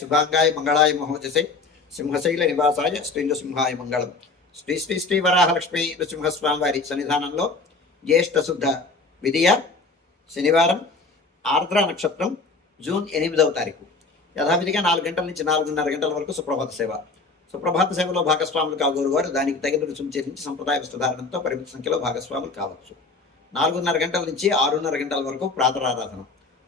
శుభాంగాయ మంగళాయ మహోజసే సింహశైల నివాసాయ శ్రీనృసింహాయ మంగళం శ్రీ శ్రీ శ్రీ వరాహలక్ష్మి నృసింహస్వామి వారి సన్నిధానంలో జ్యేష్ఠ శుద్ధ విధియ శనివారం ఆర్ద్ర నక్షత్రం జూన్ ఎనిమిదవ తారీఖు యథావిధిగా నాలుగు గంటల నుంచి నాలుగున్నర గంటల వరకు సుప్రభాత సేవ సుప్రభాత సేవలో భాగస్వాములు కాగోరు వారు దానికి తగిన రుసుము చెల్లించి సంప్రదాయ వస్త్రధారణంతో పరిమిత సంఖ్యలో భాగస్వాములు కావచ్చు నాలుగున్నర గంటల నుంచి ఆరున్నర గంటల వరకు ప్రాతరారాధన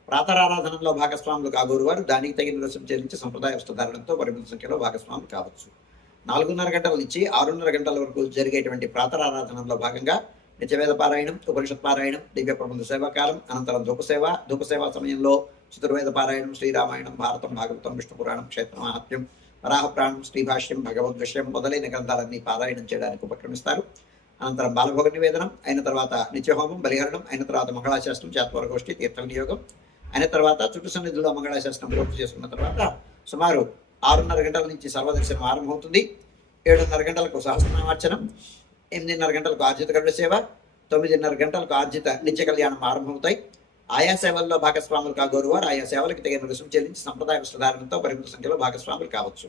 ప్రాతరారాధనలో భాగస్వాములు కాగోరు వారు దానికి తగిన రసం చెల్లించి సంప్రదాయ వస్త్రధారణతో పరిమిత సంఖ్యలో భాగస్వాములు కావచ్చు. నాలుగున్నర గంటల నుంచి ఆరున్నర గంటల వరకు జరిగేటువంటి ప్రాతరారాధనలో భాగంగా నిత్యవేద పారాయణం ఉపనిషత్ పారాయణం దివ్య ప్రబంధ సేవాకాలం అనంతరం ధూపసేవ ధూపసేవ సమయంలో చతుర్వేద పారాయణం శ్రీరామాయణం భారతం భాగవతం విష్ణు పురాణం క్షేత్ర మహాత్మ్యం వరాహప్రాణం శ్రీభాష్యం భగవద్ విషయం మొదలైన గ్రంథాలన్నీ పారాయణం చేయడానికి ఉపక్రమిస్తారు. అనంతరం బాలభోగ నివేదనం అయిన తర్వాత నిత్యహోమం బలిహరణం అయిన తర్వాత మంగళాశాస్త్రం చేత్వరగోష్ఠి తీర్థ వినియోగం అయిన తర్వాత చుట్టు సన్నిధిలో మంగళాశాస్త్రం పూర్తి చేసుకున్న తర్వాత సుమారు ఆరున్నర గంటల నుంచి సర్వదర్శనం ఆరంభమవుతుంది. ఏడున్నర గంటలకు సహస్రనామార్చనం ఎనిమిదిన్నర గంటలకు ఆర్జిత గరుడ సేవ తొమ్మిదిన్నర గంటలకు ఆర్జిత నిత్య కళ్యాణం ఆరంభమవుతాయి. ఆయా సేవల్లో భాగస్వాములు కాగోరు వారు ఆయా సేవలకు తగిన రుసుము చెల్లించి సంప్రదాయ వస్త్రధారణతో పరిమిత సంఖ్యలో భాగస్వాములు కావచ్చు.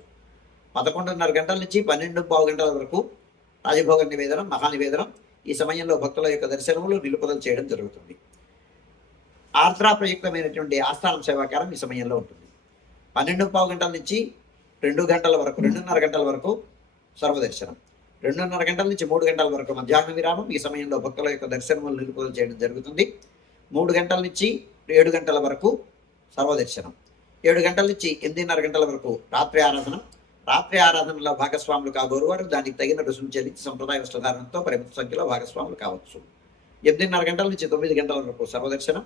పదకొండున్నర గంటల నుంచి పన్నెండు పావు గంటల వరకు రాజభోగ నివేదనం మహానివేదనం ఈ సమయంలో భక్తుల యొక్క దర్శనములు నిలుపుదల చేయడం జరుగుతుంది. ఆర్ద్రా ప్రయుక్తమైనటువంటి ఆస్థానం సేవాకారం ఈ సమయంలో ఉంటుంది. పన్నెండు పావు గంటల నుంచి రెండు గంటల వరకు రెండున్నర గంటల వరకు సర్వదర్శనం. రెండున్నర గంటల నుంచి మూడు గంటల వరకు మధ్యాహ్న విరామం. ఈ సమయంలో భక్తుల యొక్క దర్శనములు నిలుపుదల చేయడం జరుగుతుంది. మూడు గంటల నుంచి ఏడు గంటల వరకు సర్వదర్శనం. ఏడు గంటల నుంచి ఎనిమిదిన్నర గంటల వరకు రాత్రి ఆరాధన. రాత్రి ఆరాధనలో భాగస్వాములు కాబోరు వారు. దానికి తగిన రుసుము చెల్లించి సంప్రదాయ వస్త్రధారణతో పరిమిత సంఖ్యలో భాగస్వాములు కావచ్చు. ఎనిమిదిన్నర గంటల నుంచి తొమ్మిది గంటల వరకు సర్వదర్శనం.